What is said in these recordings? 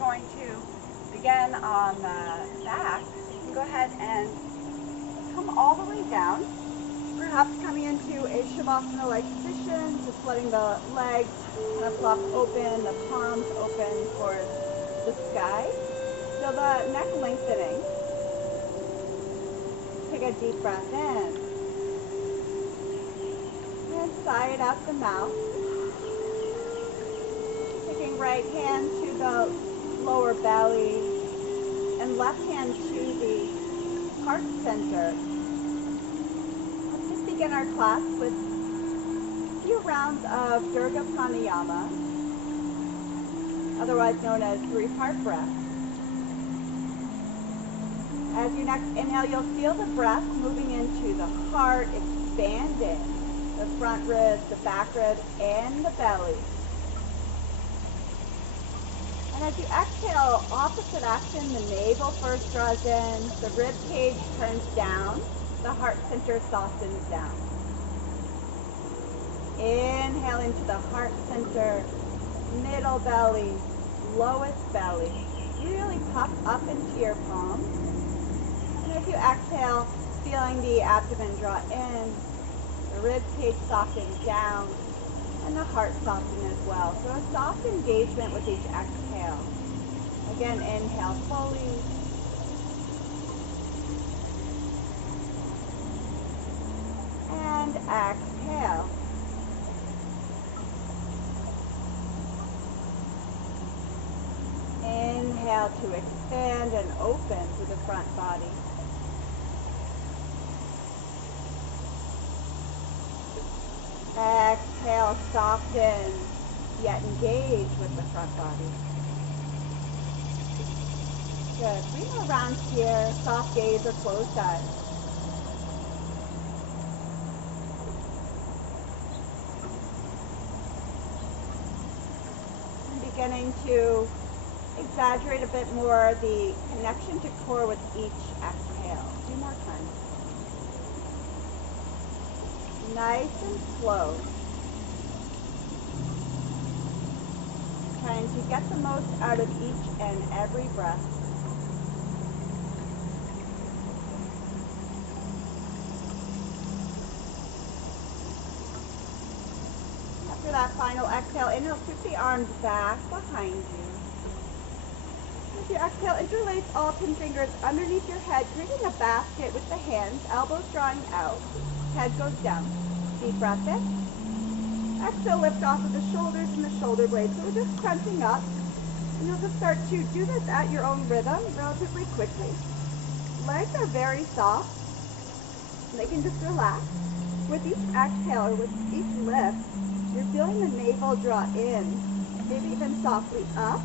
going to begin on the back. You can go ahead and come all the way down, perhaps coming into a Shavasana-like position, just letting the legs kind of flop open, the palms open towards the sky. So the neck lengthening. Take a deep breath in. And sigh it out the mouth. Taking right hand to the lower belly and left hand to the heart center. Let's just begin our class with a few rounds of Durga Pranayama, otherwise known as 3-part breath. As you next inhale, you'll feel the breath moving into the heart, expanding the front ribs, the back ribs, and the belly. And as you exhale, opposite action, the navel first draws in, the rib cage turns down, the heart center softens down. Inhale into the heart center, middle belly, lowest belly. Really puff up into your palms. And as you exhale, feeling the abdomen draw in, the rib cage softening down, and the heart softening as well. So a soft engagement with each exhale. Again, inhale fully. And exhale. Inhale to expand and open through the front body. Exhale, soften, yet engage with the front body. Good. 3 more rounds here. Soft gaze or closed eyes. And beginning to exaggerate a bit more the connection to core with each exhale. 2 more times. Nice and slow. Trying to get the most out of each and every breath. After that final exhale, inhale, scoop the arms back behind you. As you exhale, interlace all 10 fingers underneath your head, creating a basket with the hands, elbows drawing out. Head goes down. Deep breath in. Exhale, lift off of the shoulders and the shoulder blades. So we're just crunching up. And you'll just start to do this at your own rhythm relatively quickly. Legs are very soft. They can just relax. With each exhale or with each lift, you're feeling the navel draw in, maybe even softly up.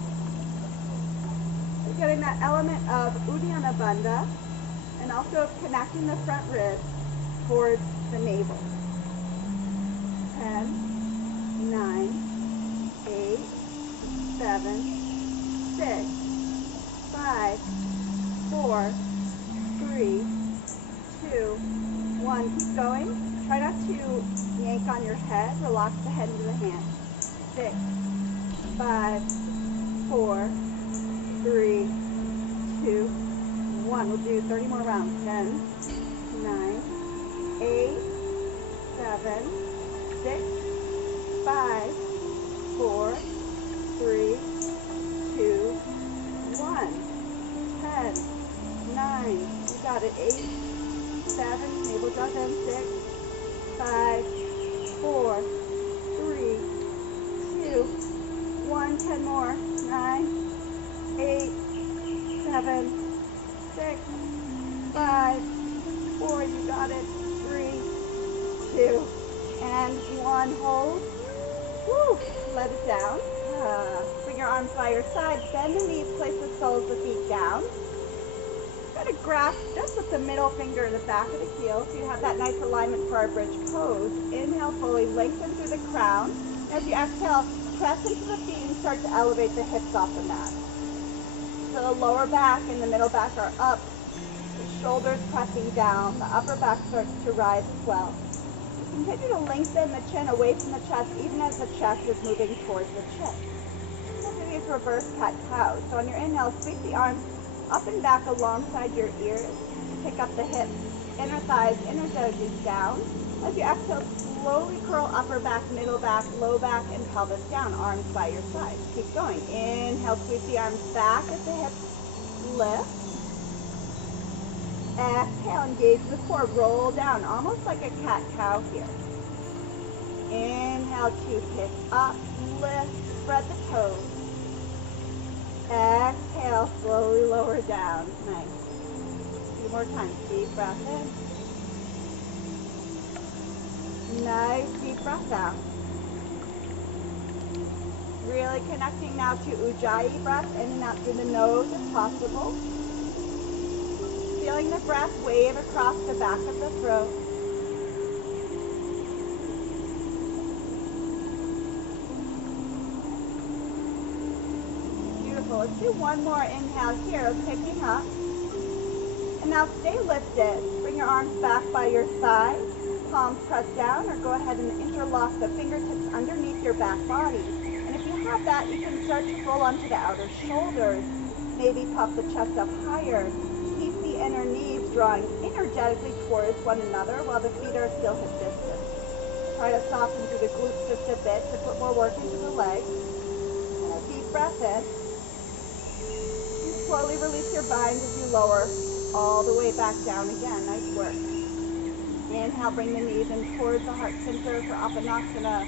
You're getting that element of Uddiyana Bandha and also of connecting the front ribs towards the navel. 10, 9, 8, 7, 6, 5, 4, 3, 2, 1. Keep going. Try not to yank on your head. Relax the head into the hand. 6, 5, 4, 3, 2, 1. We'll do 30 more rounds. 10, 9, 8, 7, 6, 5, 4, 3, 2, 1. 10, 9. You got it. 8, 7. Navel draws in. 6, 5, 4, 3, 2, 1. 10 more. 9, 8, 7, 6, 5, 4. You got it. 3, 2, and 1. Hold. Woo. Let it down. Bring your arms by your side. Bend the knees. Place the soles of the feet down. Try to grasp just with the middle finger in the back of the heel so you have that nice alignment for our bridge pose. Inhale fully. Lengthen through the crown. As you exhale, press into the feet and start to elevate the hips off the mat. So the lower back and the middle back are up. The shoulders pressing down. The upper back starts to rise as well. Continue to lengthen the chin away from the chest, even as the chest is moving towards the chin. So maybe a into reverse cat-cow. So on your inhale, sweep the arms up and back alongside your ears. Pick up the hips, inner thighs, energetically down. As you exhale, slowly curl upper back, middle back, low back, and pelvis down. Arms by your side. Keep going. Inhale, sweep the arms back as the hips lift. Exhale, engage the core. Roll down, almost like a cat-cow here. Inhale to pick up, lift, spread the toes. Exhale, slowly lower down. Nice. Two more times. Deep breath in. Nice deep breath out. Really connecting now to Ujjayi breath in and out through the nose if possible. Feeling the breath wave across the back of the throat. Beautiful. Let's do one more inhale here, picking up. And now stay lifted. Bring your arms back by your side. Palms press down, or go ahead and interlock the fingertips underneath your back body. And if you have that, you can start to roll onto the outer shoulders. Maybe puff the chest up higher. Keep the inner knees drawing energetically towards one another while the feet are still hip distance. Try to soften through the glutes just a bit to put more work into the legs. And a deep breath in. And slowly release your bind as you lower all the way back down again. Nice work. Inhale, bring the knees in towards the heart center for Apanasana.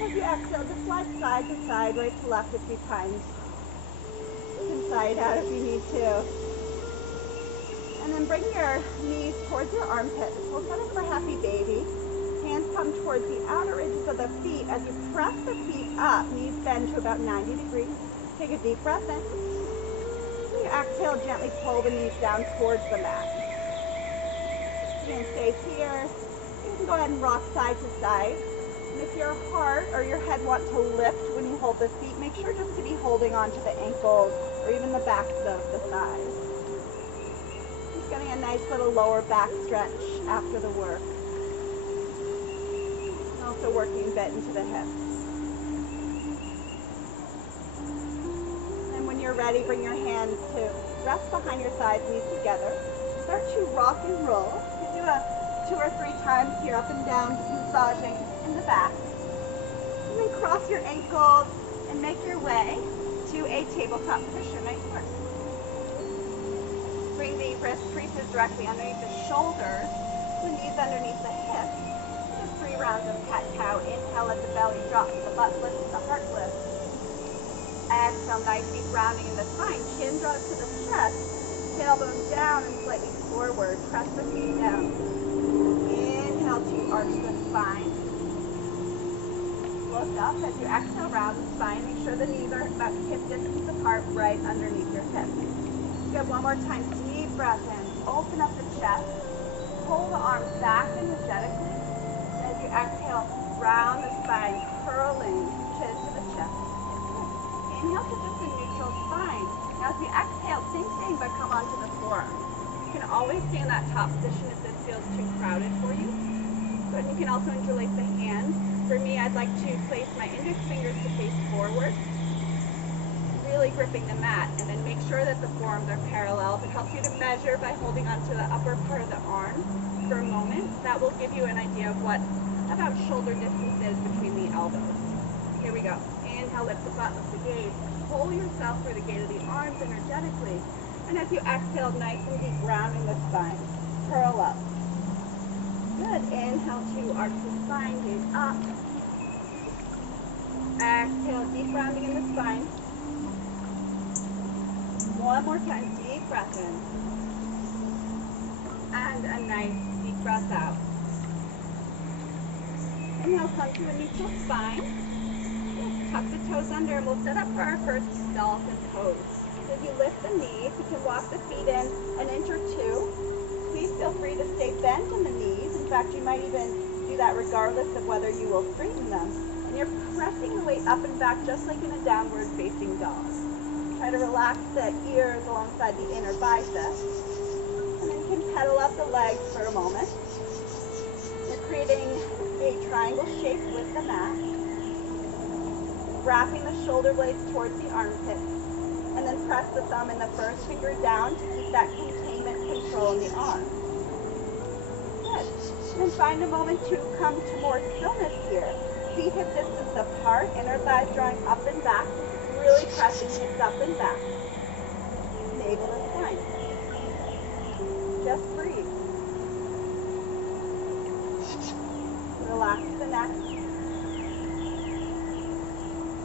As you exhale, just slide side to side, right to left a few times. Inside out if you need to. And then bring your knees towards your armpits. We'll set up for happy baby. Hands come towards the outer edges of the feet. As you press the feet up, knees bend to about 90 degrees. Take a deep breath in. When you exhale, gently pull the knees down towards the mat. You can stay here. You can go ahead and rock side to side. And if your heart or your head want to lift when you hold the feet, make sure just to be holding onto the ankles or even the backs of the thighs. Just getting a nice little lower back stretch after the work. And also working a bit into the hips. And when you're ready, bring your hands to rest behind your sides, knees together. Start to rock and roll. You do a 2 or 3 times here, up and down, massaging in the back. And then cross your ankles and make your way to a tabletop position. Nice work. Bring the wrist creases directly underneath the shoulders, the knees underneath the hips. Just 3 rounds of cat-cow. Inhale, let the belly drop, the butt lifts, the heart lifts. Exhale, nice deep rounding in the spine. Chin draws to the chest. Tailbone down and slightly forward. Press the feet down. Inhale to arch the spine. Look up as you exhale, round the spine. Make sure the knees are about hip distance apart, right underneath your hips. Good. One more time. Deep breath in. Open up the chest. Pull the arms back energetically. As you exhale, round the spine, curling chin to the chest. Inhale to just a neutral spine. Now as you exhale, same thing, but come onto the forearms. You can always stay in that top position if this feels too crowded for you. But you can also interlace the hands. For me, I'd like to place my index fingers to face forward, really gripping the mat, and then make sure that the forearms are parallel. If it helps you to measure by holding onto the upper part of the arm for a moment, that will give you an idea of what about shoulder distance is between the elbows. Here we go. Inhale, lift the butt, lift the gaze. Pull yourself through the gate of the arms energetically. And as you exhale, nice and deep, rounding the spine. Curl up. Good. Inhale to arch the spine, gaze up. Exhale, deep rounding in the spine. One more time, deep breath in. And a nice deep breath out. Inhale, come to a neutral spine. Tuck the toes under and we'll set up for our first dolphin pose. So as you lift the knees, you can walk the feet in an inch or 2. Please feel free to stay bent in the knees. In fact, you might even do that regardless of whether you will straighten them. And you're pressing the weight up and back just like in a downward facing dog. Try to relax the ears alongside the inner biceps. And then you can pedal up the legs for a moment. You're creating a triangle shape with the mat. wrapping the shoulder blades towards the armpits, and then press the thumb and the first finger down to keep that containment control in the arm. Good. And then find a moment to come to more stillness here. Feet hip distance apart, inner thighs drawing up and back, really pressing hips up and back. Navel to spine. Just breathe. Relax the neck.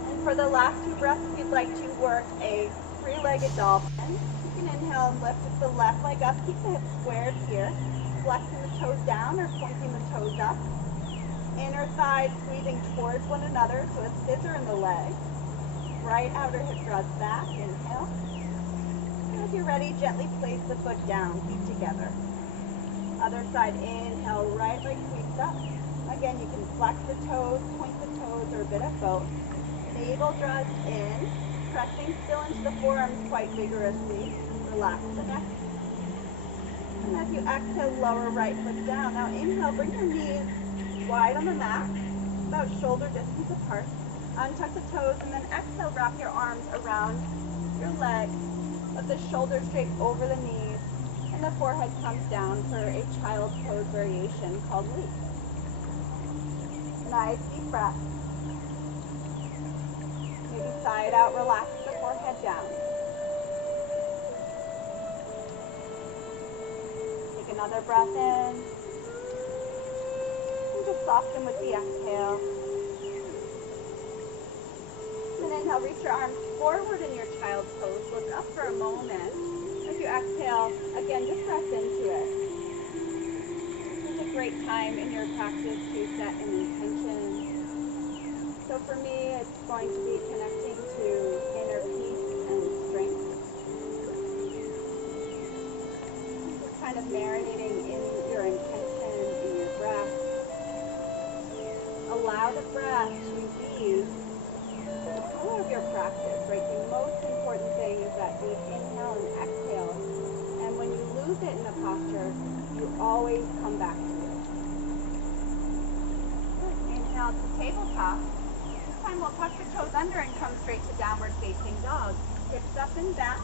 And for the last two breaths, if you'd like to work a three-legged dolphin, you can inhale and lift with the left leg up. Keep the hips squared here. Flexing the toes down or pointing the toes up. Inner thighs squeezing towards one another, so a scissor in the leg. Right outer hip draws back. Inhale. And as you're ready, gently place the foot down, feet together. Other side, inhale, right leg sweeps up. Again, you can flex the toes, point the toes, or a bit of both. Navel draws in, pressing still into the forearms quite vigorously. Relax the neck. And as you exhale, lower right foot down. Now inhale, bring your knees wide on the mat, about shoulder distance apart. Untuck the toes, and then exhale, wrap your arms around your legs. Let the shoulders straight over the knees, and the forehead comes down for a child's pose variation called leap. Nice deep breath. Maybe side out, relax the forehead down. Take another breath in. And just soften with the exhale. And inhale, reach your arms forward in your child's pose. Look up for a moment. As you exhale, again, just press into it. It's a great time in your practice to set an intention. So for me, it's going to be connecting to inner peace and strength. Just kind of marinating in your intention, in your breath. Allow the breath to be the color of your practice, right? The most important thing is that you inhale and exhale. And when you lose it in a posture, you always come back to it. Good. Inhale to tabletop. This time we'll tuck the toes under and come straight to downward facing dog. Hips up and back.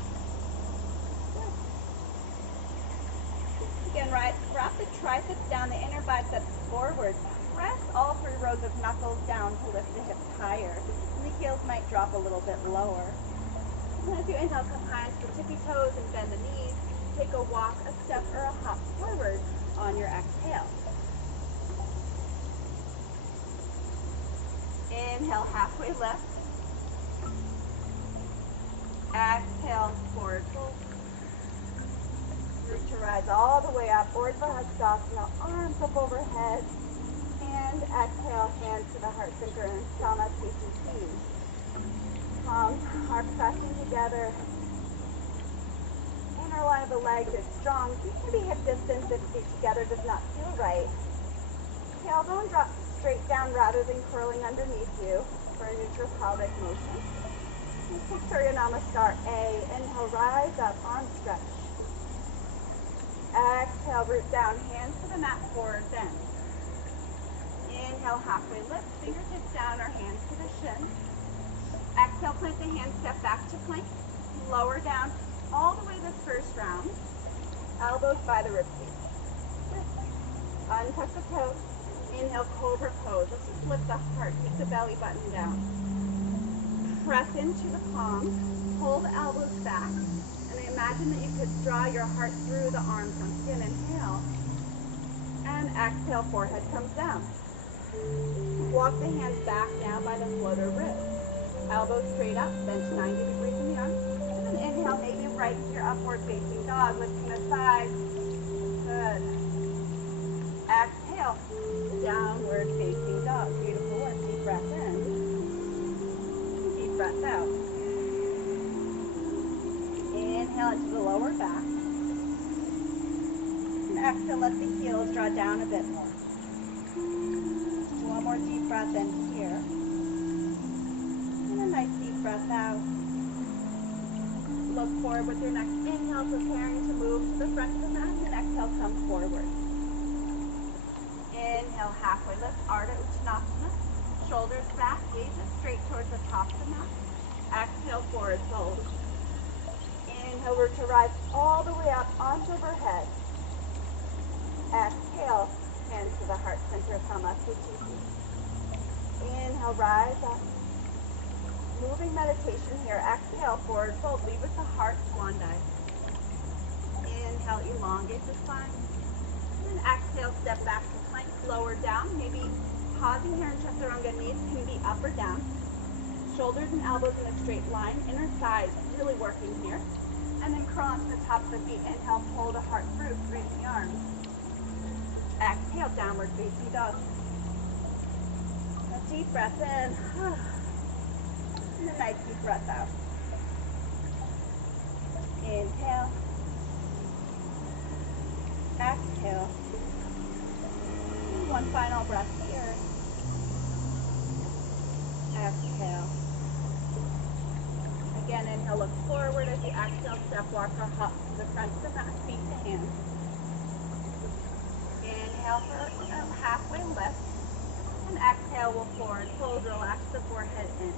Good. Again, wrap the triceps down, the inner biceps forward. Press all 3 rows of knuckles down to lift the hips higher. And the heels might drop a little bit lower. And as you inhale, come high onto the tippy toes and bend the knees. Take a walk, a step, or a hop forward on your exhale. Inhale, halfway lift. Exhale, forward fold. Root to rise all the way up. Urdhva Hastasana, arms up overhead. And exhale, hands to the heart center and Samatthi. Palms are pressing together. Inner line of the legs is strong. Maybe hip distance if feet together does not feel right. Tailbone drops straight down rather than curling underneath you for a neutral pelvic motion. And picture your Namaskar A. Inhale, rise up, arms stretch. Exhale, root down, hands to the mat, forward bend. Inhale, halfway lift, fingertips down or hands to the shin. Exhale, plant the hands, step back to plank. Lower down all the way this first round. Elbows by the ribcage. Untuck the toes. Inhale, cobra pose. Let's just lift the heart, keep the belly button down. Press into the palms, pull the elbows back, and imagine that you could draw your heart through the arms on skin. Inhale, and exhale, forehead comes down. Walk the hands back now by the floater wrist. Elbows straight up, bend to 90 degrees in the arms. And then inhale, maybe right to your upward facing dog, lifting the thighs. Good. Exhale, downward facing dog. Beautiful work. Deep breath in. Deep breath out. Inhale into the lower back. And exhale, let the heels draw down a bit more. One more deep breath in here. And a nice deep breath out. Look forward with your next inhale, preparing to move to the front of the mat, and exhale, come forward. Inhale, halfway lift, Ardha Uttanasana. shoulders back, gaze straight towards the top of the mat. Exhale, forward fold. Inhale, we're to rise all the way up onto overhead. Exhale, hands to the heart center, Samasthiti. Inhale, rise up. Moving meditation here. Exhale, forward fold. Lead with the heart, swan dive. Inhale, elongate the spine. And exhale, step back to plank, lower down. Maybe pausing here in chaturanga. Knees can be up or down. Shoulders and elbows in a straight line. Inner thighs really working here. And then crawl onto the top of the feet. Inhale, pull the heart through, straighten the arms. Exhale, downward facing dog. A deep breath in. And a nice deep breath out. Inhale. Exhale. One final breath here. Exhale. Again, inhale, look forward. As you exhale, step, walk, or hop to the front of the mat, feet to hands. Inhale for a halfway lift. And exhale, we'll forward fold, relax the forehead in.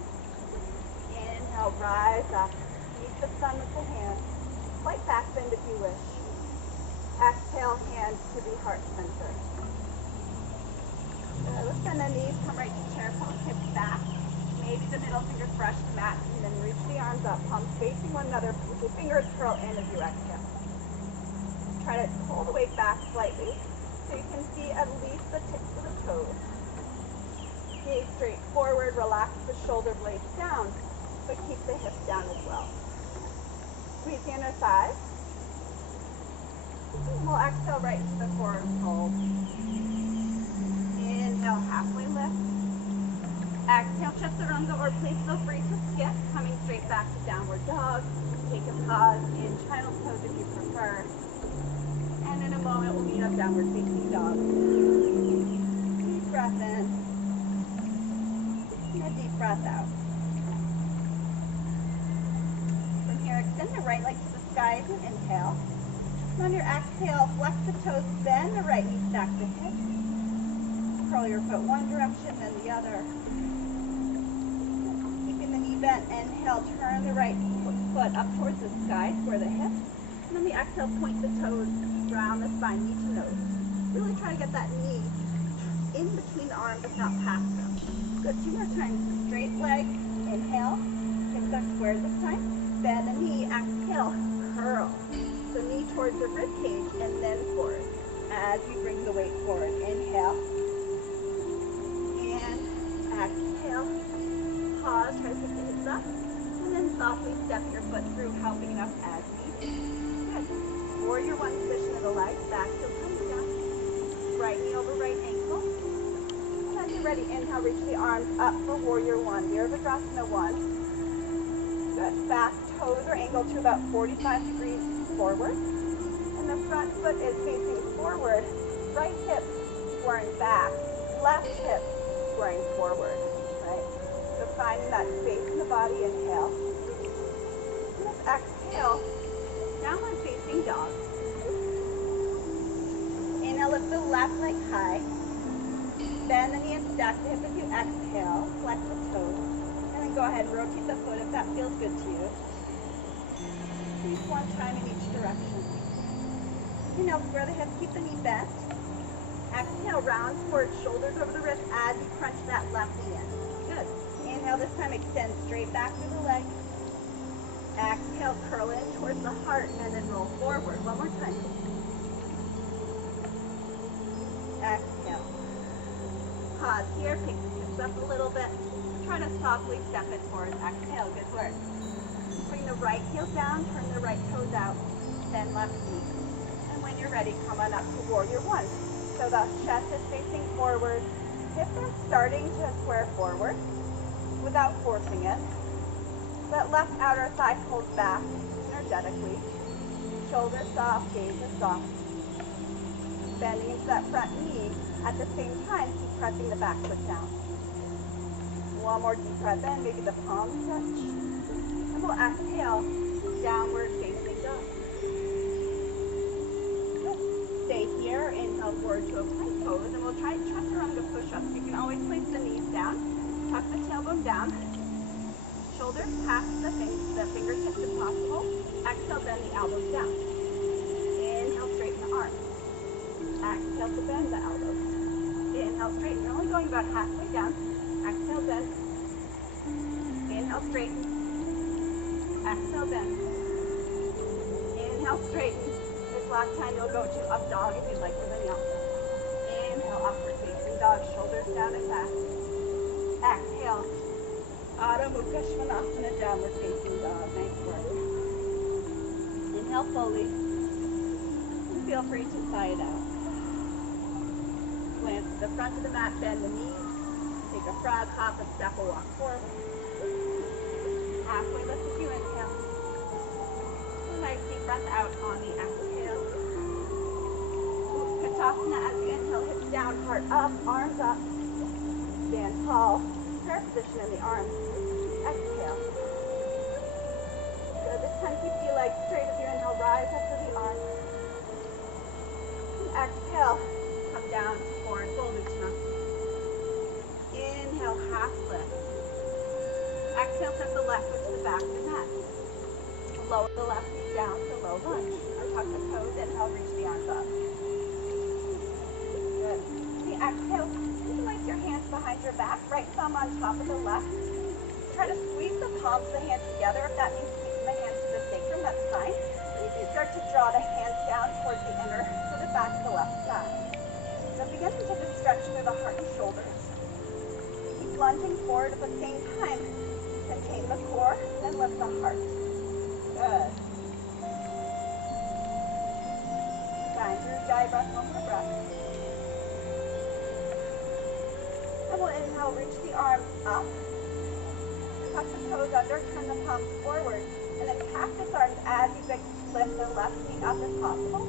Inhale, rise up. Meet the sun with the hands. Slight back bend if you wish. Exhale, hands to the heart center. Let's bend the knees, come right to chair pose, hips back. Maybe the middle fingers brush the mat, and then reach the arms up, palms facing one another. Push the fingers curl in as you exhale. Try to pull the weight back slightly so you can see at least the tips of the toes. Gaze straight forward, relax the shoulder blades down, but keep the hips down as well. Squeeze the inner thigh. And we'll exhale right into the forward fold. Inhale, halfway lift. Exhale, chaturanga, or please feel free to skip, coming straight back to downward dog. Take a pause in child's pose if you prefer. And in a moment, we'll meet up downward facing dog. Deep breath in. And a deep breath out. From here, extend the right leg to the sky as an inhale. And on your exhale, flex the toes, bend the right knee, stack the hips. Curl your foot one direction, then the other. Keeping the knee bent, inhale, turn the right foot up towards the sky, square the hips. And on the exhale, point the toes, round the spine, knee to nose. Really try to get that knee in between the arms, if not past them. Good, 2 more times. Straight leg, inhale, hips are squared this time. Bend the knee, exhale, curl. So knee towards the rib cage and then forward. As you bring the weight forward, inhale. And exhale. Pause, try to pick the hips up. And then softly step your foot through, helping it up as needed. Good. Warrior one position of the legs, back heel comes down. Right knee over right ankle. And as you're ready, inhale, reach the arms up for warrior one. Virabhadrasana 1. Good. Back toes are angled to about 45 degrees forward. And the front foot is facing forward. Right hip squaring back. Left hip squaring forward. Right? So finding that space in the body, inhale. And let's exhale. Downward facing dog. Inhale, lift the left leg high. Bend the knee and stack the hip as you exhale. Flex the toes. And then go ahead and rotate the foot if that feels good to you. Please one time in each direction. Inhale, square the hips, keep the knee bent. Exhale, round forward, shoulders over the wrist as you crunch that left knee in. Good. Inhale, this time extend straight back through the leg. Exhale, curl in towards the heart and then roll forward. One more time. Exhale. Pause here, pick the hips up a little bit. Try to softly step it forward. Exhale, good work. Bring the right heel down, turn the right toes out, then left knee. And when you're ready, come on up to warrior one. So the chest is facing forward, hips are starting to square forward without forcing it. That left outer thigh pulls back energetically. Shoulders soft, gaze is soft. Bending into that front knee. At the same time, keep pressing the back foot down. One more deep breath in, maybe the palms touch. And we'll exhale, downward facing dog. Good. Stay here, inhale forward to a plank pose, and we'll try chaturanga push-ups. You can always place the knees down. Tuck the tailbone down. Shoulders past the fingertips if possible. Exhale, bend the elbows down. Inhale, straighten the arms. Exhale to bend the elbows. Inhale, straighten. You're only going about halfway down. Exhale, bend. Inhale, straighten. Exhale, bend. Inhale, straighten. This last time you'll go to up dog if you'd like for the nail. Inhale, upward facing dog. Shoulders down and back. Exhale. Adho Mukha Svanasana, downward facing dog. Nice work. Inhale fully. And feel free to sigh it out. Glance to the front of the mat, bend the knees. Take a frog hop, a step, or walk forward. Halfway lift as you inhale. A nice deep breath out on the exhale. Utkatasana as you inhale, hips down, heart up, arms up. Stand tall. Prayer position in the arms. Exhale. Good. This time keep the legs straight as you inhale. Rise up to the arms. And exhale. Come down to forward fold Uttanasana. Inhale, half lift. Exhale, set the left foot to the back of the mat. Lower the left knee down to low lunge. Or tuck the toes. Inhale, reach the arms up. Good. The exhale. Place your hands behind your back, right thumb on top of the left. Try to squeeze the palms of the hands together. If that means keeping the hands to the sacrum, that's fine. But you can start to draw the hands down towards the inner, to the back of the left side. So begin to take a stretch through the heart and shoulders. Keep lunging forward at the same time. Contain the core, then lift the heart. Good. Shine through, guide breath, one more breath. And we'll inhale, reach the arms up. Tuck the toes under, turn the palms forward. And then cactus arms as you lift the left knee up as possible.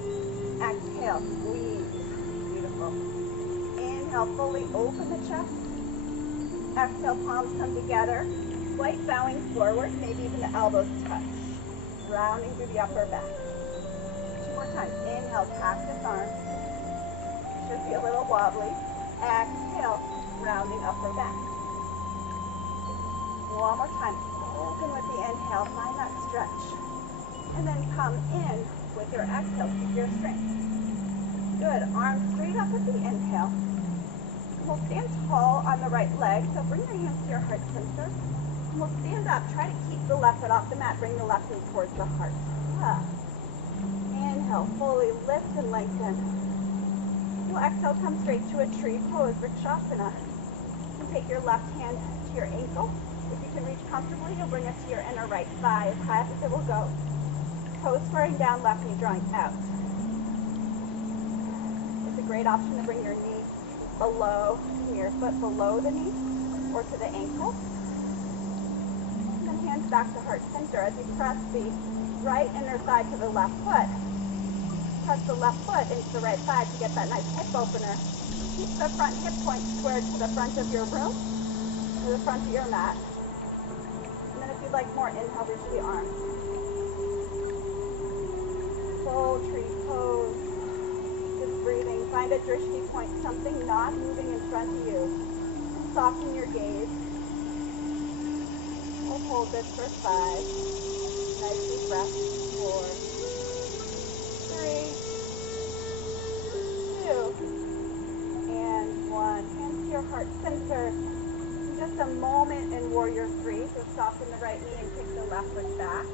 Exhale, squeeze. Beautiful. Inhale, fully open the chest. Exhale, palms come together. Slight bowing forward, maybe even the elbows touch. Rounding through the upper back. 2 more times. Inhale, cactus arms. Should be a little wobbly. Exhale. Rounding upper back. One more time. Open with the inhale. Find that stretch. And then come in with your exhale. Keep your strength. Good. Arms straight up with the inhale. And we'll stand tall on the right leg. So bring your hands to your heart center. And we'll stand up. Try to keep the left foot off the mat. Bring the left knee towards the heart. Inhale. Fully lift and lengthen. You'll exhale. Come straight to a tree pose. Vrikshasana. Take your left hand to your ankle. If you can reach comfortably, you'll bring it to your inner right thigh as high as it will go. Toes squaring down, left knee drawing out. It's a great option to bring your knee below, your foot below the knee or to the ankle. And then hands back to heart center as you press the right inner thigh to the left foot. Press the left foot into the right thigh to get that nice hip opener. Keep the front hip point squared to the front of your room, to the front of your mat. And then if you'd like more, inhale, reach the arms. Full tree pose. Just breathing. Find a drishti point, something not moving in front of you. And soften your gaze. We'll hold this for 5. Nice deep breath. 4, 3, 2, and 1. Hands to your heart center. Just a moment in warrior 3. So soften the right knee and kick the left foot back.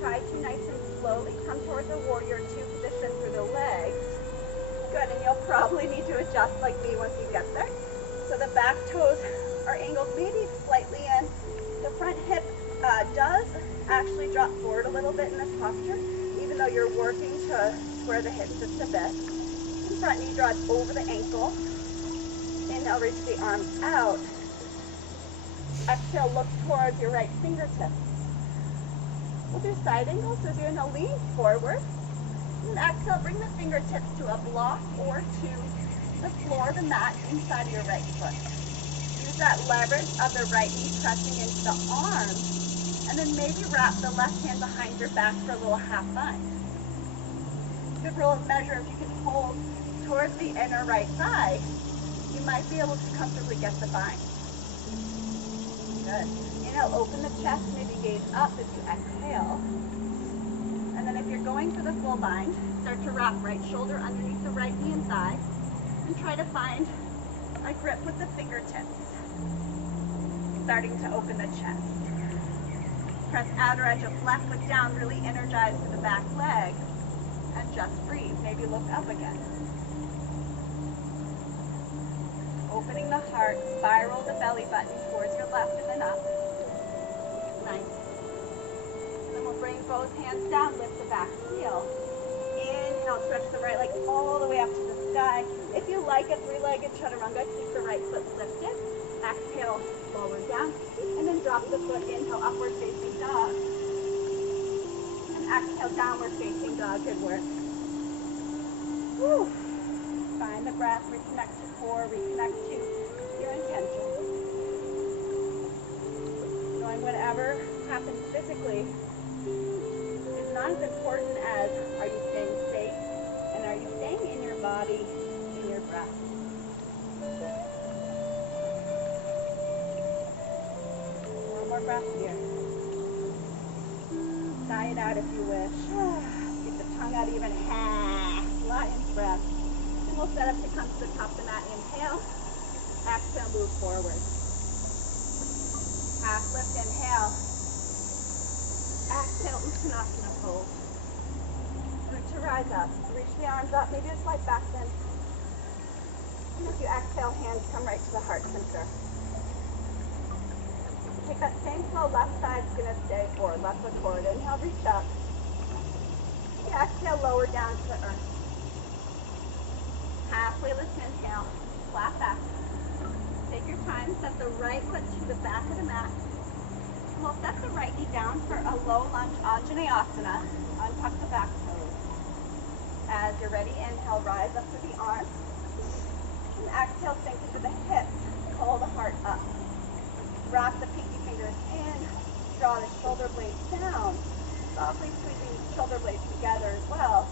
Try to nice and slowly come towards a warrior 2 position through the legs. Good, and you'll probably need to adjust like me once you get there. So the back toes are angled maybe slightly in. The front hip does actually drop forward a little bit in this posture, even though you're working to square the hips just a bit. The front knee draws over the ankle. Inhale, reach the arms out. Exhale, look towards your right fingertips. We'll do side angles, so you're going to lean forward. And exhale, bring the fingertips to a block or to the floor of the mat inside of your right foot. Use that leverage of the right knee pressing into the arms, and then maybe wrap the left hand behind your back for a little half bind. Good rule of measure, if you can hold towards the inner right thigh, you might be able to comfortably get the bind. Good. Inhale, open the chest, maybe gaze up as you exhale. And then if you're going for the full bind, start to wrap right shoulder underneath the right knee and thigh, and try to find a grip with the fingertips, starting to open the chest. Press outer edge of left foot down, really energize to the back leg, and just breathe. Maybe look up again. Opening the heart, spiral the belly button towards your left and then up. Nice. And then we'll bring both hands down, lift the back heel. Inhale, stretch the right leg all the way up to the sky. If you like a three-legged chaturanga, keep the right foot lifted. Exhale, lower down, and then drop the foot. Inhale, upward facing dog. And exhale, downward facing dog. Good work. Woo. Find the breath, reconnect to core, reconnect to your intention. Knowing whatever happens physically is not as important as are you staying safe and are you staying in your body, in your breath. One more breath here. Sigh it out if you wish. Get the tongue out even. Lion's breath. And we'll set up to come to the top of the mat. Inhale. Exhale, move forward. Half lift, inhale. Exhale, Uttanasana pose. To rise up. Reach the arms up, maybe a slight back bend. And as you exhale, hands come right to the heart center. Take that same flow, left side's going to stay forward, left foot forward. Inhale, reach up. You exhale, lower down to the earth. Halfway lift, inhale, flat back. Take your time, set the right foot to the back of the mat. And we'll set the right knee down for a low lunge Anjaneyasana. Untuck the back toes. As you're ready, inhale, rise up to the arms. And exhale, sink into the hips. Pull the heart up. Wrap the pinky fingers in. Draw the shoulder blades down. Softly squeezing the shoulder blades together as well.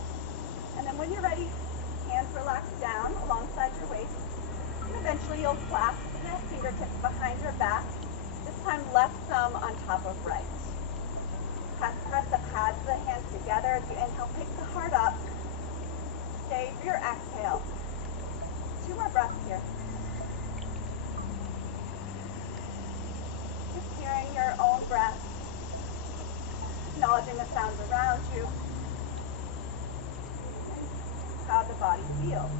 And then when you're ready, hands relax down alongside your waist. And eventually you'll clasp the fingertips behind your back. This time left thumb on top of right. Press the pads of the hands together. As you inhale, pick the heart up. Stay for your exhale. 2 more breaths here. Just hearing your own breath. Acknowledging the sounds around you. And how the body feels.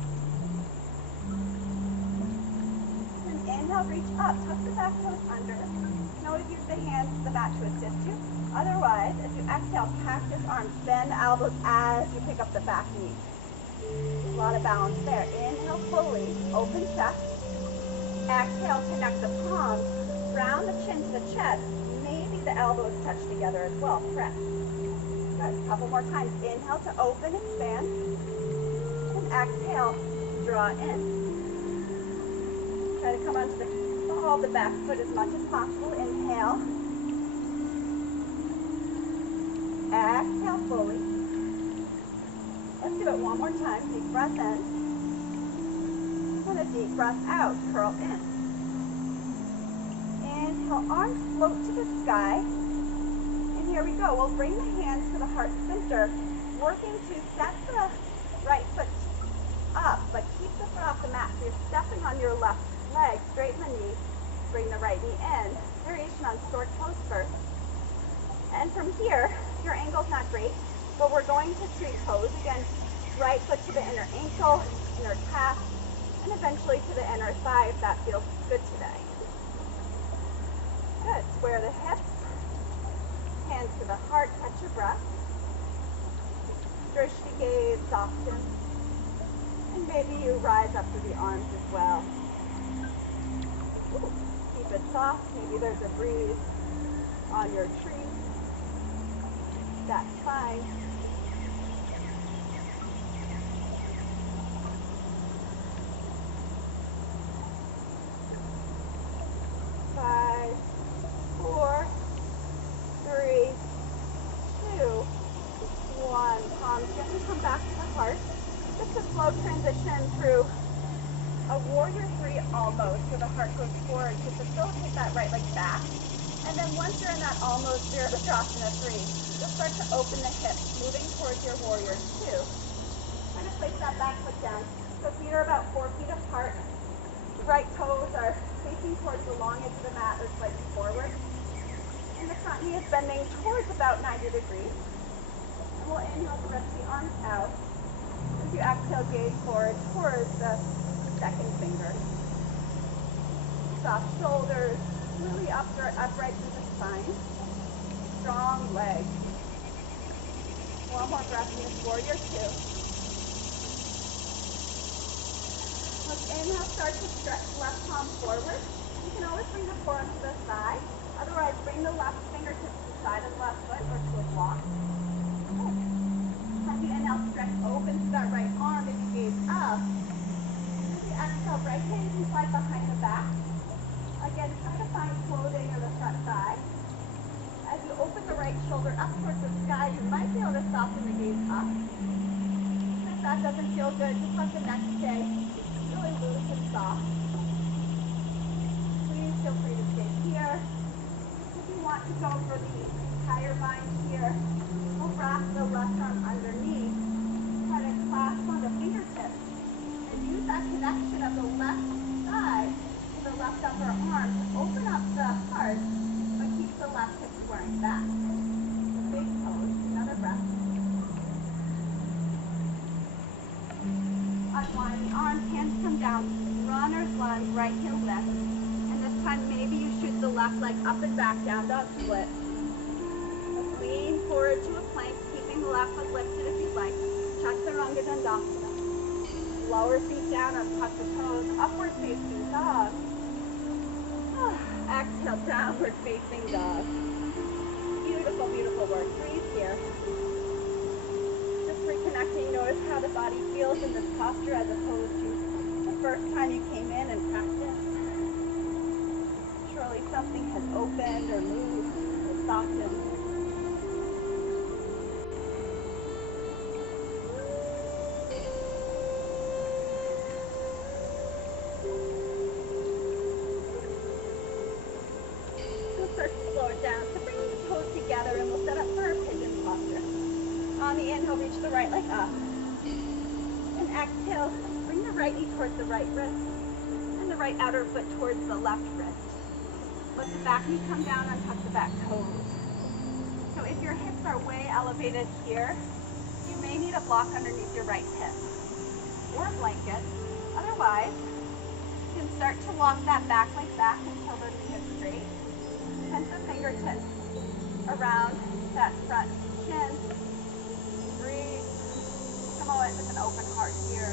And inhale, reach up. Tuck the back toes under. Note if you use the hands to the mat to assist you. Otherwise, as you exhale, cactus arms. Bend the elbows as you pick up the back knee. A lot of balance there. Inhale fully, open chest. Exhale, connect the palms. Round the chin to the chest. Maybe the elbows touch together as well. Press. Good. A couple more times. Inhale to open, expand. And exhale, draw in. Try to come onto the ball of the back foot as much as possible. Inhale. Exhale fully. Let's do it one more time. Deep breath in. And a deep breath out. Curl in. Inhale, arms float to the sky. And here we go. We'll bring the hands to the heart center, working to set the right foot up, but keep the foot off the mat. So you're stepping on your left leg, straighten the knee, bring the right knee in. Variation on stork pose first. And from here, your angle's not great, but we're going to tree pose. Again, right foot to the inner ankle, inner calf, and eventually to the inner thigh if that feels good today. Good. Square the hips, hands to the heart, catch your breath. Drishti gaze, soften. And maybe you rise up through the arms as well. Ooh. Keep it soft. Maybe there's a breeze on your tree. That's fine. Five, 4, 3, 2, 1. Palms gently come back to the heart. Just a slow transition through a warrior 3 that right leg back. And then once you're in that almost Virabhadrasana 3, you'll start to open the hips, moving towards your warrior 2. Kind of place that back foot down. So feet are about 4 feet apart. The right toes are facing towards the long edge of the mat or slightly forward. And the front knee is bending towards about 90 degrees. And we'll inhale to rest the arms out. As you exhale, gaze forward towards the second finger. Soft shoulders, really upright through the spine. Strong legs. One more breath in this warrior 2. Let's inhale, start to stretch left palm forward. You can always bring the forearm to the side. Otherwise, bring the left fingertips to the side of the left foot or to a block. Good. As you inhale, stretch open to that right arm as you gaze up. As you exhale, right hand can slide behind the back. Again, try to find clothing or the front thigh. As you open the right shoulder up towards the sky, you might be able to soften the gaze up. And if that doesn't feel good, just let the neck stay really loose and soft. Please feel free to stay here. If you want to go for the entire bind here, we'll wrap the left arm underneath. Try to clasp on the fingertips and use that connection of the left side the left upper arm to open up the heart, but keep the left hip squaring back. The big pose, another breath. Unwind the arms, hands come down, runner's lunge, right heel lift. And this time maybe you shoot the left leg up and back, down dog split. Let's lean forward to a plank, keeping the left foot lifted if you'd like. Chaturanga Dandasana. Lower feet down, untuck the toes, upward facing dog. Exhale, downward facing dog. Beautiful, beautiful work. Breathe here. Just reconnecting. Notice how the body feels in this posture as opposed to the first time you came in and practiced. Surely something has opened or moved or softened. On the inhale, reach the right leg up. And exhale, bring the right knee towards the right wrist and the right outer foot towards the left wrist. Let the back knee come down, untuck the back toes. So if your hips are way elevated here, you may need a block underneath your right hip or a blanket. Otherwise, you can start to walk that back leg back until the knee is straight. Tense the fingertips around that front shin. Breathe. Come on with an open heart here.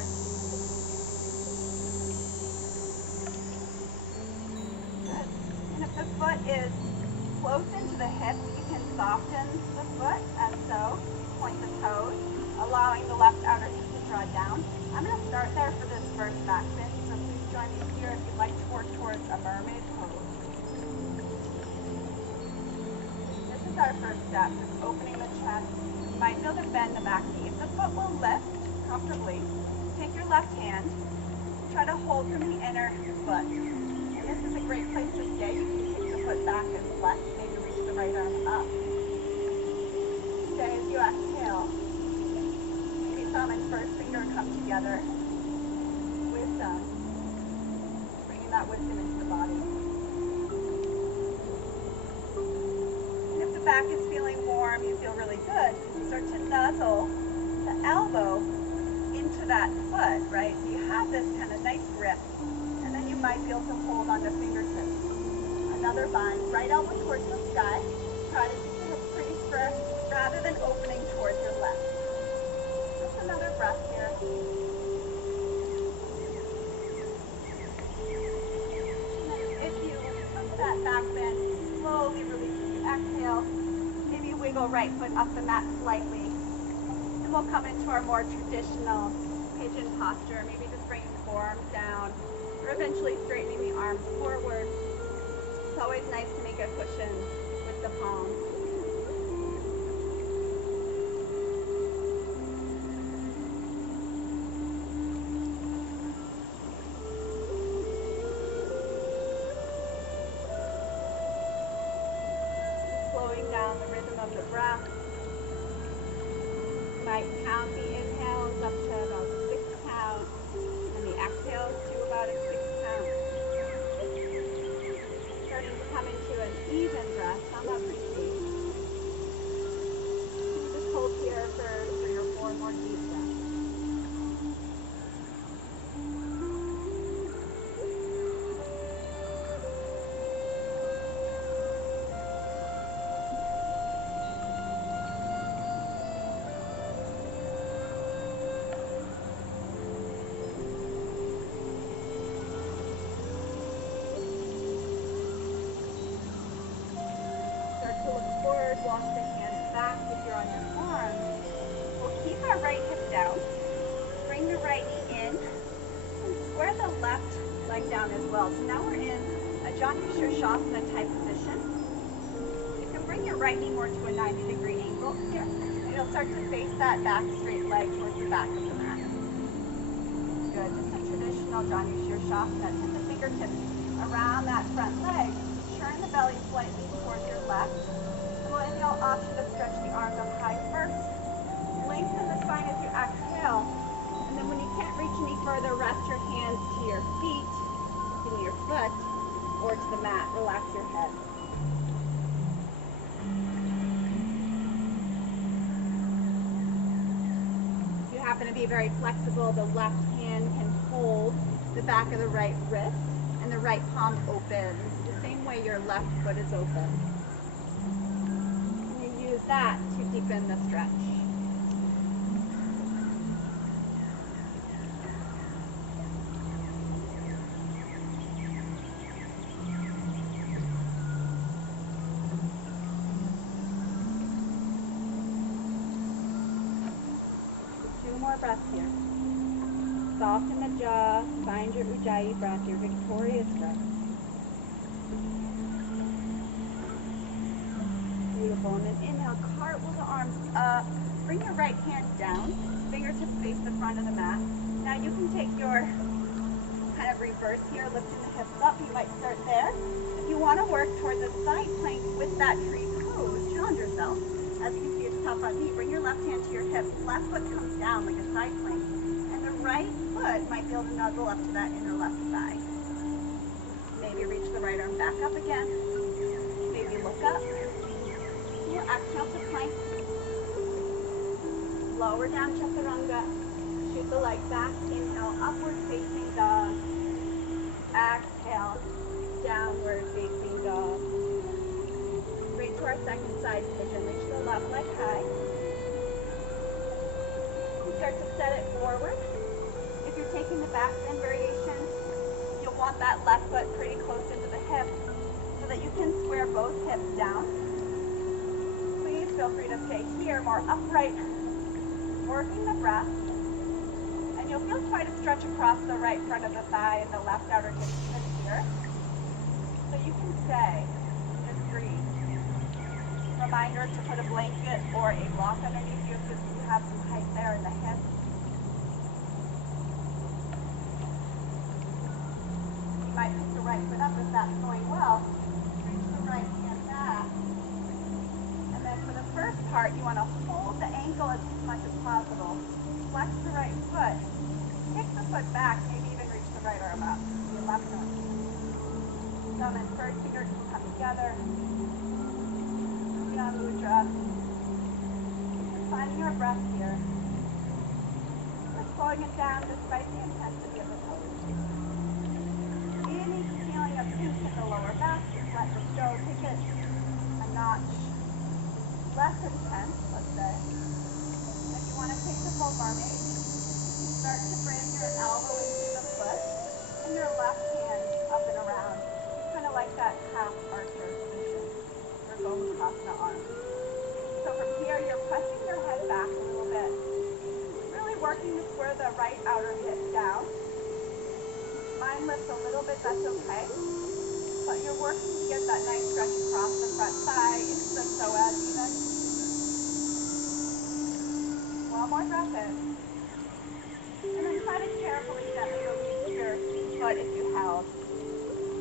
Good. And if the foot is close into the hip, you can soften the foot as so. Point the toes, allowing the left outer hip to draw down. I'm going to start there for this first back bend, so please join me here if you'd like to work towards a mermaid pose. This is our first step, just opening the chest. You might feel to bend the back knee. If the foot will lift comfortably, take your left hand, try to hold from the inner foot. And this is a great place to stay. You can kick the foot back and flex, maybe reach the right arm up. Stay as you exhale. Maybe thumb and first finger come together. Wisdom. Bringing that wisdom into the body. And if the back is feeling warm, you feel really good, start to nuzzle the elbow into that foot, right? So you have this kind of nice grip, and then you might be able to hold on the fingertips. Another bind, right elbow towards the sky. Try to keep the hips pretty square rather than opening towards your left. Just another breath here. And then if you took that back bend, slowly release as you exhale. Maybe wiggle right foot up the mat slightly. And we'll come into our more traditional pigeon posture. Maybe just bringing the forearms down or eventually straightening the arms forward. It's always nice to make a cushion with the palms. of the breath. You might count the inhales up to about 6 counts and the exhales to about a 6 count. Starting to come into an even breath, some appreciation. Just hold here for 3 or 4 more deep breaths. Start to look forward, walk the hands back if you're on your arms. We'll keep our right hip down. Bring the right knee in and square the left leg down as well. So now we're in a Janu Shirshasana type position. You can bring your right knee more to a 90-degree angle here, and you'll start to face that back straight leg towards the back of the mat. Good. Just a traditional Janu Shirshasana. Tip the fingertips around that front leg. Turn the belly slightly towards your left. We'll inhale, option to stretch the arms up high first. Lengthen the spine as you exhale. And then when you can't reach any further, rest your hands to your feet, to your foot, or to the mat. Relax your head. If you happen to be very flexible, the left hand can hold the back of the right wrist and the right palm open, the same way your left foot is open. And you use that to deepen the stretch. More breaths here. Soften the jaw, find your Ujjayi breath, your victorious breath. Beautiful. And then inhale, cartwheel the arms up. Bring your right hand down, fingertips face the front of the mat. Now you can take your kind of reverse here, lifting the hips up. You might start there. If you want to work towards a side plank with that tree pose, challenge yourself. As you can see, it's top on knee. Bring your left hand to your hip. Left foot comes down like a side plank. And the right foot might be able to nuzzle up to that inner left thigh. Maybe reach the right arm back up again. Maybe look up. You exhale to plank. Lower down chaturanga. Shoot the leg back. Inhale, upward facing dog. Exhale, downward facing dog. To our second side position. Reach the left leg high. You start to set it forward. If you're taking the back bend variation, you'll want that left foot pretty close into the hip so that you can square both hips down. Please feel free to stay here, more upright, working the breath. And you'll feel quite a stretch across the right front of the thigh and the left outer hip even here. So you can stay, just breathe. Reminder to put a blanket or a block underneath you if you have some height there in the hip. You might pick the right foot up if that's going well. Reach the right hand back. And then for the first part, you want to hold the ankle as much as possible. Flex the right foot. Kick the foot back, maybe even reach the right arm up. Your left arm. Thumb and first finger can come together. Mudra. Finding your breath here. We're slowing it down despite the intensity of the pose. Any feeling of pinch in the lower back, just let this go. Take it a notch less intense, let's say. And if you want to take the full mermaid, start to bring your elbow into the foot and your left hand up and around. Kind of like that half archer position. Gomukhasana arms. So from here, you're pressing your head back a little bit. Really working to square the right outer hip down. Spine lifts a little bit, that's okay. But you're working to get that nice stretch across the front thigh, into the psoas even. One more breath in. And then try to carefully, gently release your foot if you held.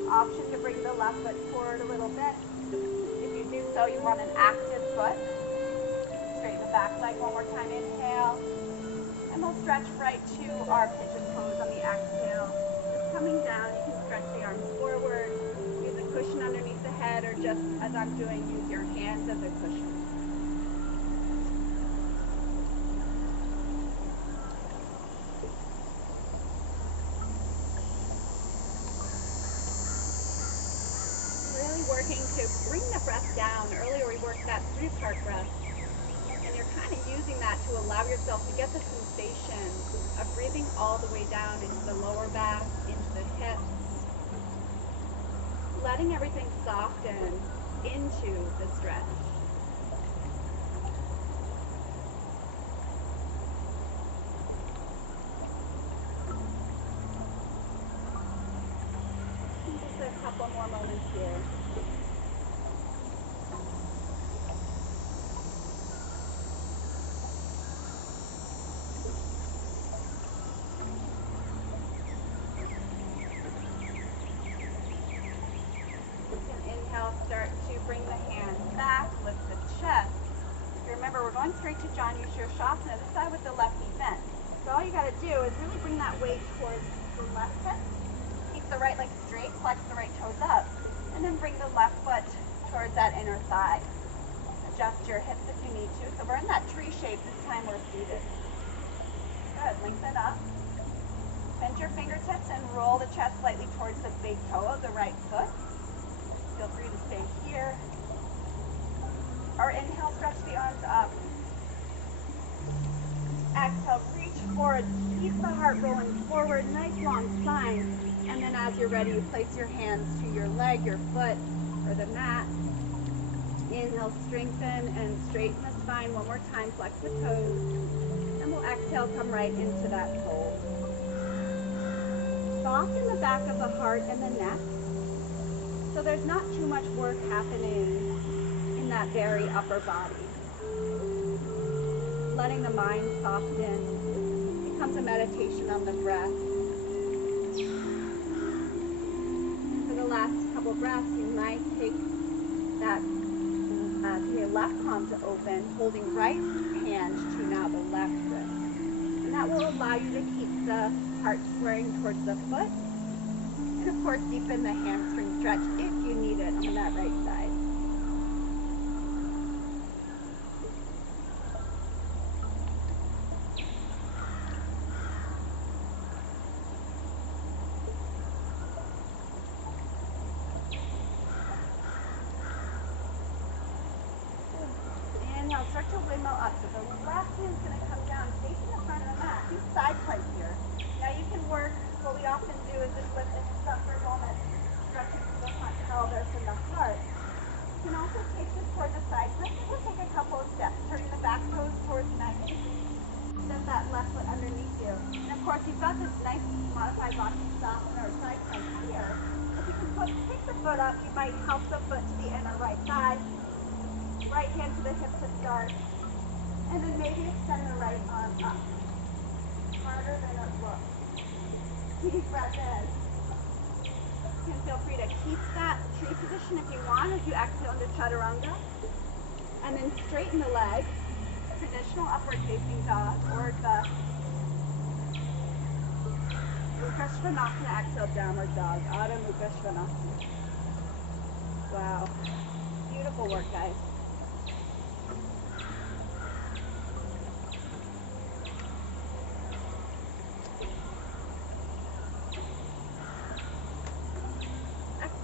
Option to bring the left foot forward a little bit. Do so, you want an active foot foot. Straighten the back leg one more time, inhale. And we'll stretch right to our pigeon pose on the exhale. Just coming down, you can stretch the arms forward, use a cushion underneath the head, or just as I'm doing, use your hands as a cushion. Really working to bring the breath down. Earlier we worked that 3-part breath. And you're kind of using that to allow yourself to get the sensation of breathing all the way down into the lower back, into the hips, letting everything soften into the stretch. Just a couple more moments here. Start to bring the hands back, lift the chest. Remember, we're going straight to Janu Shirshasana, this side with the left knee bent. So all you got to do is really bring that weight towards the left hip. Keep the right leg straight, flex the right toes up, and then bring the left foot towards that inner thigh. Adjust your hips if you need to. So we're in that tree shape, this time we're seated. Good, lengthen up. Bend your fingertips and roll the chest slightly towards the big toe of the right foot. Feel free to stay here. Or inhale, stretch the arms up. Exhale, reach forward. Keep the heart rolling forward. Nice long spine. And then as you're ready, you place your hands to your leg, your foot, or the mat. Inhale, strengthen and straighten the spine. One more time, flex the toes. And we'll exhale, come right into that fold. Soften the back of the heart and the neck. So there's not too much work happening in that very upper body. Letting the mind soften. It becomes a meditation on the breath. For the last couple breaths, you might take that left palm to open, holding right hand to now the left wrist. And that will allow you to keep the heart squaring towards the foot. And of course, deepen the hamstring stretch if you need it on that right side. Inhale, start to windmill up. So the left hand's going to come down, facing the front of the mat. Do side plank here. Now you can work. What we often do is just lift the hips up for a moment, stretching through the front pelvis and the heart. You can also take this towards the side plank. We'll take a couple of steps, turning the back toes towards the nice. Step that left foot underneath you. And of course, you've got this nice modified Bakasana or side plank here. If you can pick the foot up, you might help the foot to the inner right thigh. Right hand to the hip to start. And then maybe extend the right arm up. Harder than it looks. Deep breath in. You can feel free to keep that tree position if you want as you exhale into Chaturanga. And then straighten the leg. Traditional upward facing dog or the Mukha Svanasana. Exhale, downward dog. Adho Mukha Svanasana. Wow. Beautiful work, guys.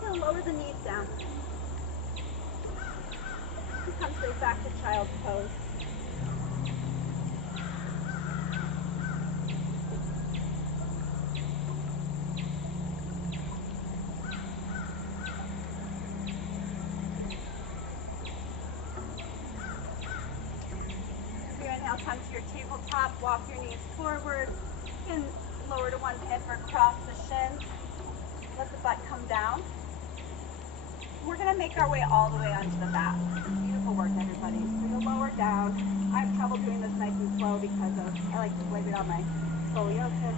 Lower the knees down. Come straight back to child's pose. As you inhale, come to your tabletop, walk your knees forward. You can lower to one hip or cross the shins. Let the butt come down. We're going to make our way all the way onto the mat. Beautiful work, everybody. So you'll lower down. I have trouble doing this nice and slow because I like to blame it on my scoliosis.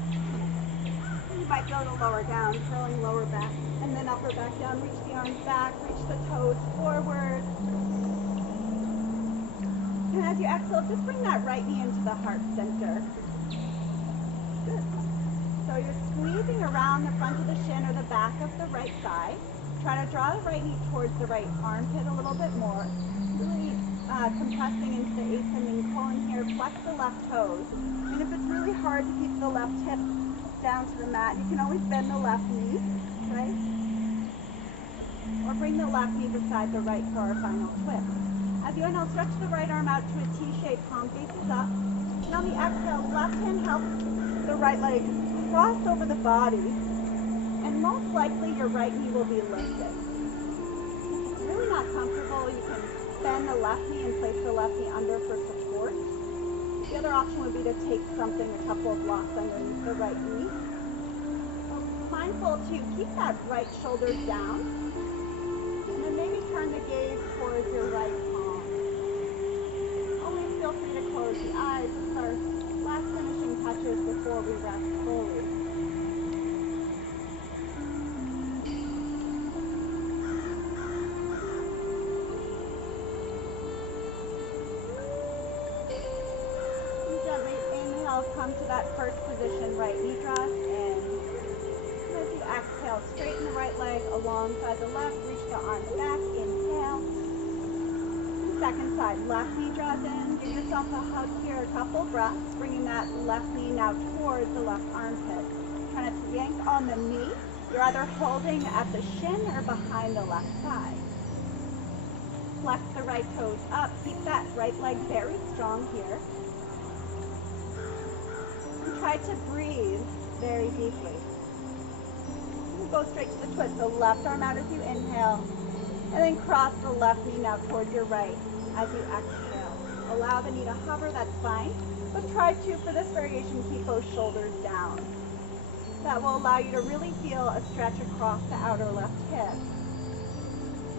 You might go to lower down, curling lower back, and then upper back down. Reach the arms back, reach the toes forward. you exhale, just bring that right knee into the heart center. Good. So you're squeezing around the front of the shin or the back of the right thigh. Try to draw the right knee towards the right armpit a little bit more. Really compressing into the ascending colon here. Flex the left toes. And if it's really hard to keep the left hip down to the mat, you can always bend the left knee, right? Or bring the left knee beside the right for our final twist. As you inhale, stretch the right arm out to a T shape, palm faces up. And on the exhale, left hand helps the right leg cross over the body, and most likely your right knee will be lifted. If it's really not comfortable, you can bend the left knee and place the left knee under for support. The other option would be to take something, a couple of blocks underneath the right knee. Mindful to keep that right shoulder down, and then maybe turn the gaze towards your right palm. Always feel free to close the eyes. This is our last finishing touches before we rest fully. And gently inhale, come to that first position, right knee draws in. As you exhale, straighten the right leg alongside the left, reach the arms back, inhale. Second side, left knee draws in. Give yourself a hug here, a couple breaths, bringing that left knee now towards the left armpit. Trying to yank on the knee. You're either holding at the shin or behind the left thigh. Flex the right toes up. Keep that right leg very strong here. And try to breathe very deeply. Go straight to the twist. So left arm out as you inhale, and then cross the left knee now towards your right as you exhale. Allow the knee to hover, that's fine, but try to, for this variation, keep those shoulders down. That will allow you to really feel a stretch across the outer left hip.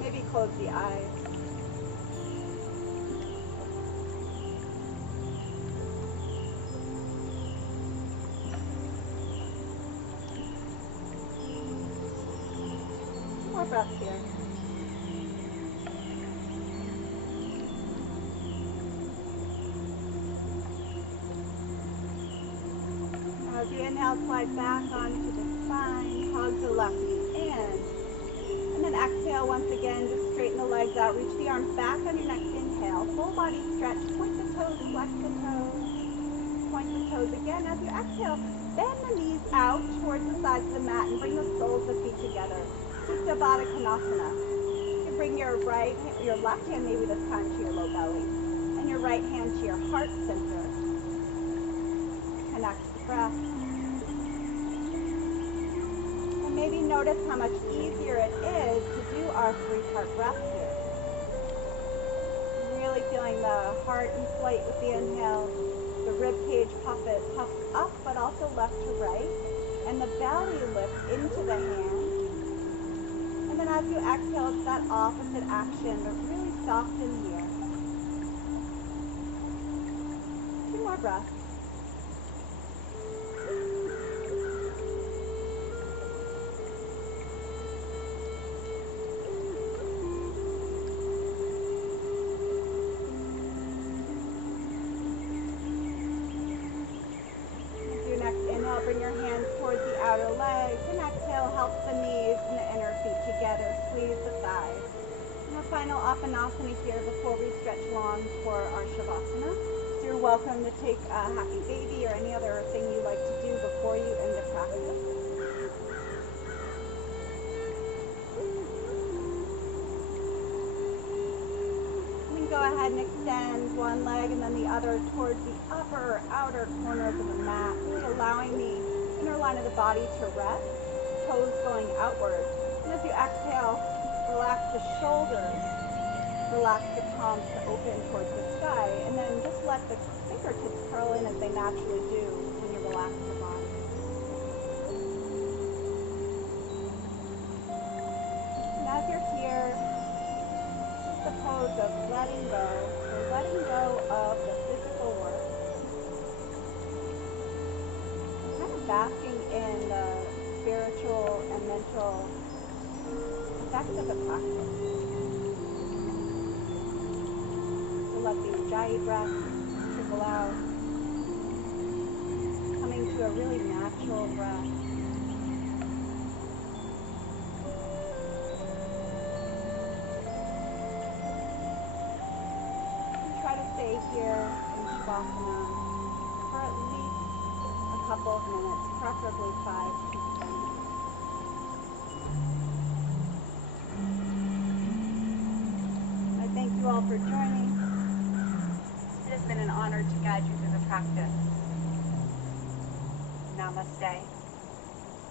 Maybe close the eyes. More breaths here. As you inhale, slide back onto the spine, hug the left knee in. And then exhale once again, just straighten the legs out, reach the arms back on your next inhale. Full body stretch, point the toes, flex the toes, point the toes again. As you exhale, bend the knees out towards the sides of the mat and bring the soles of the feet together. Supta Baddha Konasana. You can bring your left hand maybe this time to your low belly, and your right hand to your heart center. Connect the breath. And maybe notice how much easier it is to do our 3-part breath here. Really feeling the heart inflate with the inhale, the rib cage puffs up but also left to right, and the belly lifts into the hands. And then as you exhale, it's that opposite action, but really soften here. 2 more breaths. As your next inhale, bring your hands towards the outer legs, and exhale, help the knees and the inner feet together, squeeze the thighs. And a final Apanasana here before we stretch long for our Shavasana. So you're welcome to take a happy baby or any other thing you like to do before you end the practice. And then go ahead and extend one leg and then the other towards the upper outer corners of the mat, really allowing the inner line of the body to rest, toes going outward. And as you exhale, relax the shoulders, relax the palms to open towards the sky, and then just let the fingertips curl in as they naturally do when you relax the body. And as you're here, just the pose of letting go, so letting go of the physical work, and kind of basking in the spiritual and mental effects of the practice. So and let the Ujjayi breath trickle out, coming to a really natural breath. Try to stay here in Shavasana for at least a couple of minutes, preferably 5 to 10 minutes. I thank you all for joining. It has been an honor to guide you through the practice. Namaste.